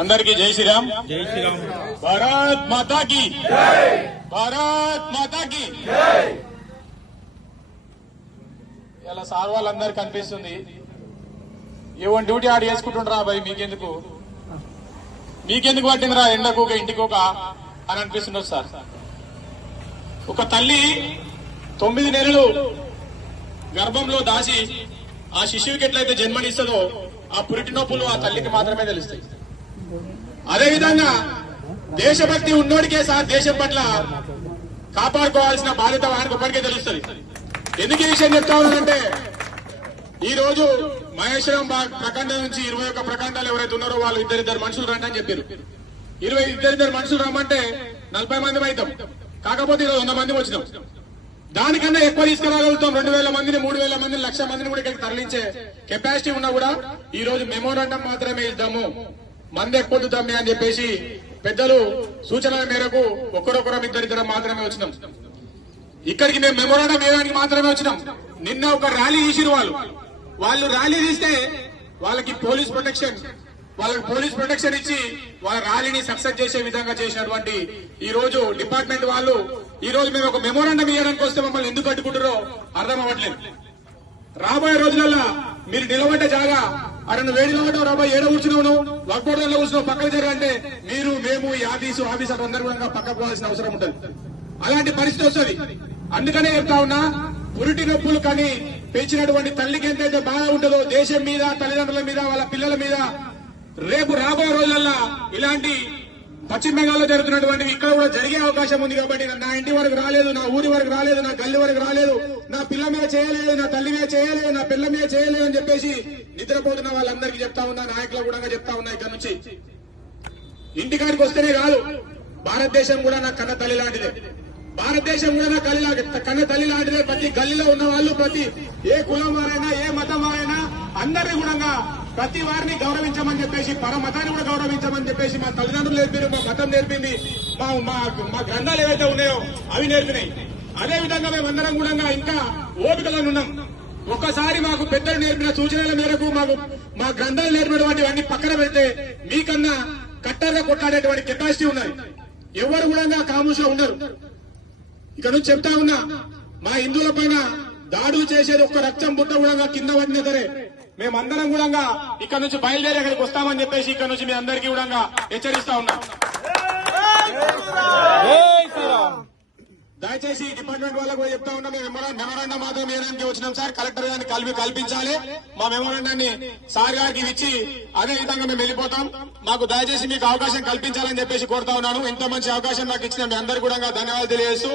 అందరికీ జై శ్రీరామ్. జై శ్రీరామ్. భారత్ మాతా కి. భారత్ మాతా కి. ఇలా సార్ వాళ్ళందరికి కనిపిస్తుంది. ఏవో డ్యూటీ ఆడ చేసుకుంటుండ్రా భయ్ మీకెందుకు? మీకెందుకు పట్టిందిరా ఎండకు ఒక ఇంటికి ఒక అని అనిపిస్తున్నారు సార్. ఒక తల్లి తొమ్మిది నెలలు గర్భంలో దాచి ఆ శిశువుకి ఎట్లయితే జన్మనిస్తుందో ఆ పురిటి నొప్పులు ఆ తల్లికి మాత్రమే తెలుస్తాయి. అదేవిధంగా దేశభక్తి ఉన్నోడికే సార్ దేశం పట్ల కాపాడుకోవాల్సిన బాధ్యత వారికి ఇప్పటికే తెలుస్తుంది. ఎందుకు ఈ విషయం చెప్తా ఉన్నానంటే ఈ రోజు మహేశ్వరం ప్రఖండ నుంచి ఇరవై ఒక్క ప్రఖండాలు ఎవరైతే ఉన్నారో వాళ్ళు ఇద్దరిద్దరు మనుషులు రండి అని చెప్పారు ఇరవై ఇద్దరిద్దరు మనుషులు రమ్మంటే నలభై మంది అవుతాం కాకపోతే ఈరోజు వంద మంది వచ్చినాం. దానికన్నా ఎక్కువ తీసుకురాగలుగుతాం. రెండు వేల మందిని మూడు వేల మందిని లక్ష మందిని కూడా ఇక్కడికి తరలించే కెపాసిటీ ఉన్నా కూడా ఈ రోజు మెమోరాండం మాత్రమే ఇద్దాము. మంది ఎక్కువ అని చెప్పేసి పెద్దలు సూచనల మేరకు ఒకరొకరం ఇద్దరిద్దరం మాత్రమే వచ్చినాం. ఇక్కడికి మేము మెమోరాండం వేయడానికి మాత్రమే వచ్చినాం. నిన్న ఒక ర్యాలీ తీసిరు వాళ్ళు. వాళ్ళు ర్యాలీ తీస్తే వాళ్ళకి పోలీస్ ప్రొటెక్షన్ వాళ్ళకి పోలీస్ ప్రొటెక్షన్ ఇచ్చి వాళ్ళ ర్యాలీని సక్సెస్ చేసే విధంగా చేసినటువంటి ఈ రోజు డిపార్ట్మెంట్ వాళ్ళు ఈ రోజు మేము ఒక మెమోరాండం ఇవ్వడానికి వస్తే మమ్మల్ని ఎందుకు అడ్డుకుంటారో అర్థం అవ్వట్లేదు. రాబోయే రోజులలో మీరు నిలబడ్డ జాగా అరే నువ్వు వేడి నిలబడ్డావు రాబోయే ఏడ కూర్చున్నావు వర్కౌట్ కూర్చున్నావు పక్కన జరగంటే మీరు మేము ఈ ఆఫీసు ఆఫీసర్ అందరూ కూడా పక్కకు పోవాల్సిన అవసరం ఉంటుంది అలాంటి పరిస్థితి వస్తుంది. అందుకనే చెప్తా ఉన్నా పురిటి నొప్పులు కానీ పెంచినటువంటి తల్లికి ఎంతైతే బాధ ఉంటుందో దేశం మీద తల్లిదండ్రుల మీద వాళ్ళ పిల్లల మీద రేపు రాబోయే రోజులల్లో ఇలాంటి పశ్చిమ బెంగాల్లో జరుగుతున్నటువంటివి ఇక్కడ కూడా జరిగే అవకాశం ఉంది కాబట్టి నా ఇంటి వరకు రాలేదు నా ఊరి వరకు రాలేదు నా గల్లి వరకు రాలేదు నా పిల్ల మీద చేయలేదు నా తల్లి మీద చేయలేదు నా పిల్ల మీద చేయలేదు అని చెప్పేసి నిద్రపోతున్న వాళ్ళందరికీ చెప్తా ఉన్నా నాయకులు కూడా చెప్తా ఉన్నా ఇక్కడ నుంచి. ఇంటికాడికి వస్తేనే కాదు భారతదేశం కూడా నా కన్న తల్లి లాంటిదే. భారతదేశం కూడా నా కల్లి కన్న తల్లి లాంటిదే. ప్రతి గల్లీలో ఉన్న వాళ్ళు ప్రతి ఏ కులం వారైనా ఏ మతం వారైనా అందరి కూడా ప్రతి వారిని గౌరవించమని చెప్పేసి పరమతాన్ని కూడా గౌరవించమని చెప్పేసి మా తల్లిదండ్రులు నేర్పారు మా మతం నేర్పింది మా మా మా గ్రంథాలు ఏవైతే ఉన్నాయో అవి నేర్పినాయి. అదే విధంగా మేము అందరం కూడా ఇంకా ఓపికలను ఉన్నాం. ఒక్కసారి మాకు పెద్దలు నేర్పిన సూచనల మేరకు మాకు మా గ్రంథాలు నేర్పినటువంటివన్నీ పక్కన పెడితే మీకన్నా కట్టర్గా కొట్లాడేటువంటి కెపాసిటీ ఉన్నది. ఎవరు కూడా కాముషలో ఉండరు. ఇక నుంచి చెప్తా ఉన్నా మా హిందువుల పైన దాడులు చేసేది ఒక్క రక్తం బుట్ట కూడా కింద పడినా సరే మేమందరం కూడా ఇక్కడ నుంచి బయలుదేరి అక్కడికి వస్తామని చెప్పేసి ఇక్కడ నుంచి మీ అందరికీ కూడా హెచ్చరిస్తా ఉన్నాం. దయచేసి డిపార్ట్మెంట్ వాళ్ళకు కూడా చెప్తా ఉన్నాం మేము మెమోరా- మెమోరాండం మాత్రం వేయడానికి వచ్చినాం సార్. కలెక్టర్ గారిని కలిపి కల్పించాలి. మా మెమోరాండాన్ని సార్ గారికి ఇచ్చి అదే విధంగా మేము వెళ్ళిపోతాం. మాకు దయచేసి మీకు అవకాశం కల్పించాలని చెప్పేసి కోరుతా ఉన్నాను. ఇంత మంచి అవకాశం నాకు ఇచ్చిన మీ అందరికీ కూడా ధన్యవాదాలు తెలియజేస్తూ